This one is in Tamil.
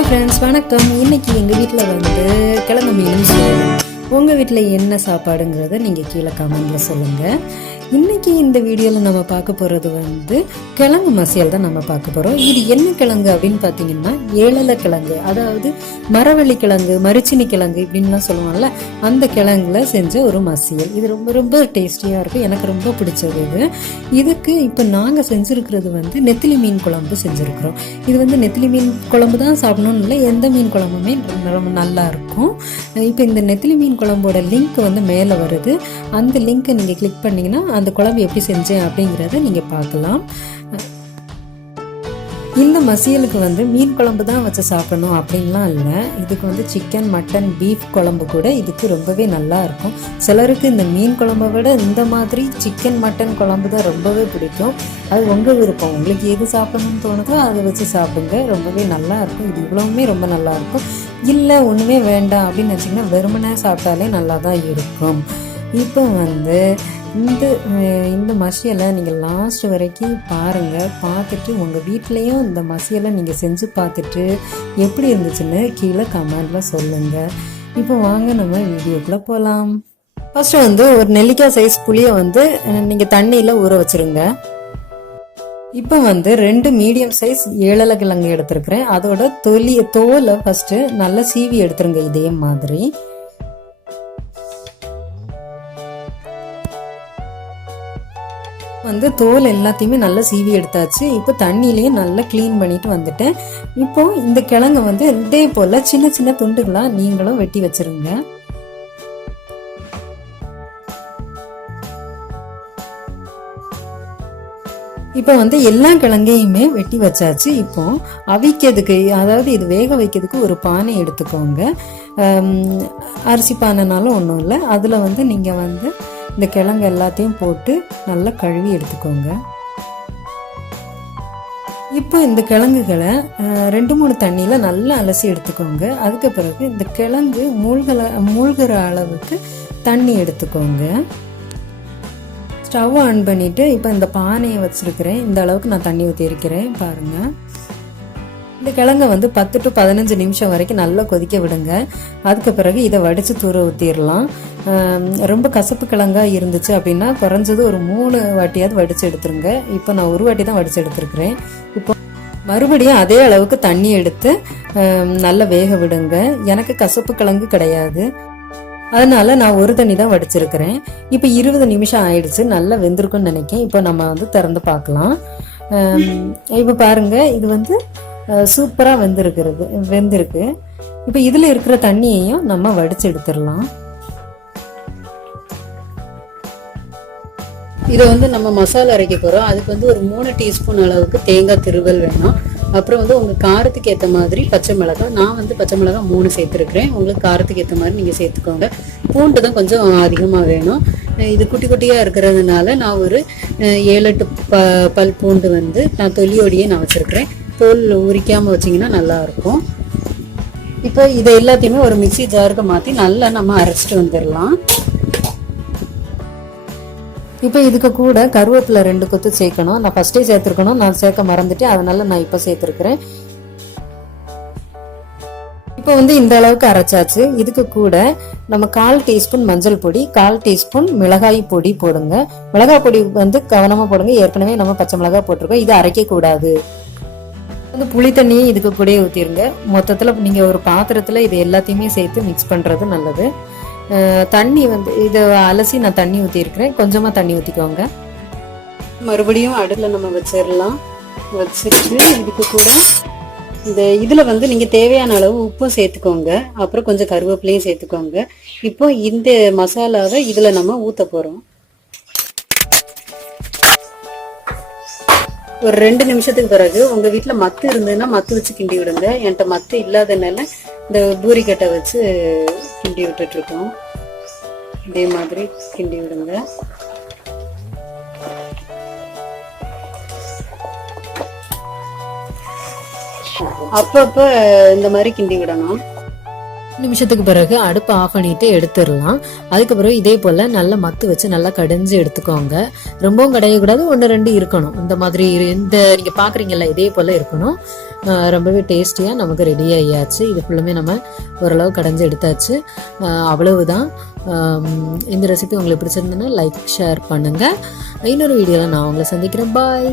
ஹலோ ஃப்ரெண்ட்ஸ், வணக்கம். இன்னைக்கு எங்கள் வீட்டில் வந்து கிழங்கு மீன் சோறு. உங்கள் வீட்டில் என்ன சாப்பாடுங்கிறத நீங்கள் கீழே கமெண்டில் சொல்லுங்கள். இன்றைக்கி இந்த வீடியோவில் நம்ம பார்க்க போகிறது வந்து கிழங்கு மசியல் தான் நம்ம பார்க்க போகிறோம். இது என்ன கிழங்கு அப்படின்னு பார்த்தீங்கன்னா ஏழலை கிழங்கு, அதாவது மரவள்ளி கிழங்கு, மரிச்சினி கிழங்கு இப்படின்லாம் சொல்லுவாங்கள்ல, அந்த கிழங்குல செஞ்ச ஒரு மசியல். இது ரொம்ப ரொம்ப டேஸ்டியாக இருக்கும், எனக்கு ரொம்ப பிடிச்சது இது. இதுக்கு இப்போ நாங்கள் செஞ்சுருக்கிறது வந்து நெத்திலி மீன் குழம்பு செஞ்சுருக்குறோம். இது வந்து நெத்திலி மீன் குழம்பு தான் சாப்பிடணும்னு இல்லை, எந்த மீன் குழம்புமே ரொம்ப நல்லாயிருக்கும். இப்போ இந்த நெத்திலி மீன் குழம்போட லிங்க் வந்து மேலே வருது, அந்த லிங்க்கை நீங்கள் கிளிக் பண்ணிங்கன்னா அந்த குழம்பு எப்படி செஞ்சேன் அப்படிங்கிறத நீங்கள் பார்க்கலாம். இந்த மசியலுக்கு வந்து மீன் குழம்பு தான் வச்சு சாப்பிடணும் அப்படின்லாம் இல்லை. இதுக்கு வந்து சிக்கன், மட்டன், பீஃப் குழம்பு கூட இதுக்கு ரொம்பவே நல்லா இருக்கும். சிலருக்கு இந்த மீன் குழம்பை விட இந்த மாதிரி சிக்கன், மட்டன் குழம்பு தான் ரொம்பவே பிடிக்கும். அது உங்கள் விருப்பம், உங்களுக்கு எது சாப்பிடணும்னு தோணுதோ அதை வச்சு சாப்பிடுங்க, ரொம்பவே நல்லா இருக்கும். இது இவ்வளவுமே ரொம்ப நல்லா இருக்கும். இல்லை ஒன்றுமே வேண்டாம் அப்படின்னு நினச்சிங்கன்னா வெறுமனே சாப்பிட்டாலே நல்லா தான் இருக்கும். இப்போ வந்து இந்த மசியலை நீங்கள் லாஸ்ட் வரைக்கும் பாருங்கள். பார்த்துட்டு உங்கள் வீட்லேயும் இந்த மசியலை நீங்கள் செஞ்சு பார்த்துட்டு எப்படி இருந்துச்சுன்னு கீழே கமெண்டில் சொல்லுங்கள். இப்போ வாங்க நம்ம வீடியோக்குள்ளே போகலாம். ஃபஸ்ட்டு வந்து ஒரு நெல்லிக்காய் சைஸ் புளியை வந்து நீங்கள் தண்ணியில் ஊற வச்சுருங்க. இப்போ வந்து 2 மீடியம் சைஸ் ஏழலை கிழங்கு எடுத்துருக்கிறேன். அதோட தோலை ஃபஸ்ட்டு நல்லா சீவி எடுத்துருங்க. இதே மாதிரி வந்து தோல் எல்லாத்தையுமே நல்லா சீவி எடுத்தாச்சு. இப்போ தண்ணியிலையும் நல்லா க்ளீன் பண்ணிட்டு வந்துட்டேன். இப்போ இந்த கிழங்கு வந்து இதே போல் சின்ன சின்ன துண்டுகளாக நீங்களும் வெட்டி வச்சிருங்க. இப்போ வந்து எல்லா கிழங்கையுமே வெட்டி வச்சாச்சு. இப்போ அவிக்கிறதுக்கு, அதாவது இது வேக வைக்கிறதுக்கு ஒரு பானை எடுத்துக்கோங்க. அரிசி பானைனாலும் ஒன்றும் இல்லை. அதில் வந்து நீங்கள் வந்து இந்த கிழங்கு எல்லாத்தையும் போட்டு நல்லா கழுவி எடுத்துக்கோங்க. இப்போ இந்த கிழங்குகளை 2-3 தண்ணியில் நல்லா அலசி எடுத்துக்கோங்க. அதுக்கு பிறகு இந்த கிழங்கு மூழ்கிற அளவுக்கு தண்ணி எடுத்துக்கோங்க. ஸ்டவ் ஆன் பண்ணிவிட்டு இப்போ இந்த பானையை வச்சுருக்கிறேன். இந்த அளவுக்கு நான் தண்ணி ஊற்றிருக்கிறேன் பாருங்கள். இந்த கிழங்கை வந்து 10 to 15 நிமிஷம் வரைக்கும் நல்லா கொதிக்க விடுங்க. அதுக்கு பிறகு இதை வடித்து தூர ஊற்றிடலாம். ரொம்ப கசப்பு கிழங்கா இருந்துச்சு அப்படின்னா குறைஞ்சது ஒரு 3 வாட்டியாவது வடித்து எடுத்துருங்க. இப்போ நான் 1 வாட்டி தான் வடித்து எடுத்துருக்கிறேன். இப்போ மறுபடியும் அதே அளவுக்கு தண்ணி எடுத்து நல்லா வேக விடுங்க. எனக்கு கசப்பு கிழங்கு கிடையாது, அதனால நான் 1 தண்ணி தான் வடிச்சிருக்கிறேன். இப்போ 20 நிமிஷம் ஆயிடுச்சு, நல்லா வெந்திருக்குன்னு நினைக்கிறேன். இப்போ நம்ம வந்து திறந்து பார்க்கலாம். இப்போ பாருங்க, இது வந்து சூப்பராக வெந்திருக்கு. இப்போ இதில் இருக்கிற தண்ணியையும் நம்ம வடிச்சு எடுத்துடலாம். இதை வந்து நம்ம மசாலா அரைக்க போகிறோம். அதுக்கு வந்து ஒரு 3 டீஸ்பூன் அளவுக்கு தேங்காய் திருவல் வேணும். அப்புறம் வந்து உங்கள் காரத்துக்கு ஏற்ற மாதிரி பச்சை மிளகாய், நான் வந்து பச்சை மிளகாய் 3 சேர்த்துருக்கிறேன். உங்களுக்கு காரத்துக்கு ஏற்ற மாதிரி நீங்கள் சேர்த்துக்கோங்க. பூண்டு தான் கொஞ்சம் அதிகமாக வேணும். இது குட்டி குட்டியாக இருக்கிறதுனால நான் ஒரு 7-8 பல் பூண்டு வந்து நான் தொலியோடையே நான் வச்சுருக்கிறேன். தோல் உரிக்காமல் வச்சிங்கன்னா நல்லாயிருக்கும். இப்போ இதை எல்லாத்தையுமே ஒரு மிக்சி ஜாருக்கு மாற்றி நல்லா நம்ம அரைச்சிட்டு வந்துடலாம். இப்போ இதுக்கு கூட கருவேப்பிலை 2 கொத்து சேர்க்கணும். நான் ஃபஸ்ட்டே சேர்த்துருக்கணும், நான் சேர்க்க மறந்துட்டேன், அதனால நான் இப்போ சேர்த்துருக்கிறேன். இப்போ வந்து இந்த அளவுக்கு அரைச்சாச்சு. இதுக்கு கூட நம்ம 1/4 டீஸ்பூன் மஞ்சள் பொடி, 1/4 டீஸ்பூன் மிளகாய் பொடி போடுங்க. மிளகாய் பொடி வந்து கவனமாக போடுங்க, ஏற்கனவே நம்ம பச்சை மிளகாய் போட்டிருக்கோம். இது அரைக்க கூடாது. வந்து புளி தண்ணியை இதுக்கு கூட ஊற்றிடுங்க. மொத்தத்தில் நீங்கள் ஒரு பாத்திரத்தில் இது எல்லாத்தையுமே சேர்த்து மிக்ஸ் பண்ணுறது நல்லது. தண்ணி வந்து இதை அலசி நான் தண்ணி ஊற்றிருக்கிறேன், கொஞ்சமாக தண்ணி ஊற்றிக்கோங்க. மறுபடியும் அடுப்பில் நம்ம வச்சிடலாம். வச்சுட்டு இதுக்கு கூட இதில் வந்து நீங்கள் தேவையான அளவு உப்பும் சேர்த்துக்கோங்க. அப்புறம் கொஞ்சம் கருவேப்பிலையும் சேர்த்துக்கோங்க. இப்போ இந்த மசாலாவை இதில் நம்ம ஊற்ற போகிறோம். ஒரு 2 நிமிஷத்துக்கு பிறகு உங்கள் வீட்டில் மத்து இருந்ததுன்னா மத்து வச்சு கிண்டி விடுங்க. என்கிட்ட மத்து இல்லாதனால இந்த பூரிக்கட்டை வச்சு கிண்டி விட்டுட்ருக்கோம். இதே மாதிரி கிண்டி விடுங்க. அப்பப்போ இந்த மாதிரி கிண்டி விடணும். நிமிஷத்துக்கு பிறகு அடுப்பு ஆஃப் பண்ணிட்டு எடுத்துடலாம். அதுக்கப்புறம் இதே போல் நல்லா மத்து வச்சு நல்லா கடைஞ்சி எடுத்துக்கோங்க. ரொம்பவும் கடையக்கூடாது, 1-2 இருக்கணும். இந்த மாதிரி நீங்கள் பார்க்குறீங்கல்ல, இதே போல் இருக்கணும். ரொம்பவே டேஸ்டியாக நமக்கு ரெடி ஆகியாச்சு. இது ஃபுல்லுமே நம்ம ஓரளவு கடைஞ்சி எடுத்தாச்சு. அவ்வளவுதான். இந்த ரெசிபி உங்களுக்கு பிடிச்சிருந்ததுன்னா லைக் ஷேர் பண்ணுங்கள். இன்னொரு வீடியோவில் நான் உங்களை சந்திக்கிறேன். பாய்.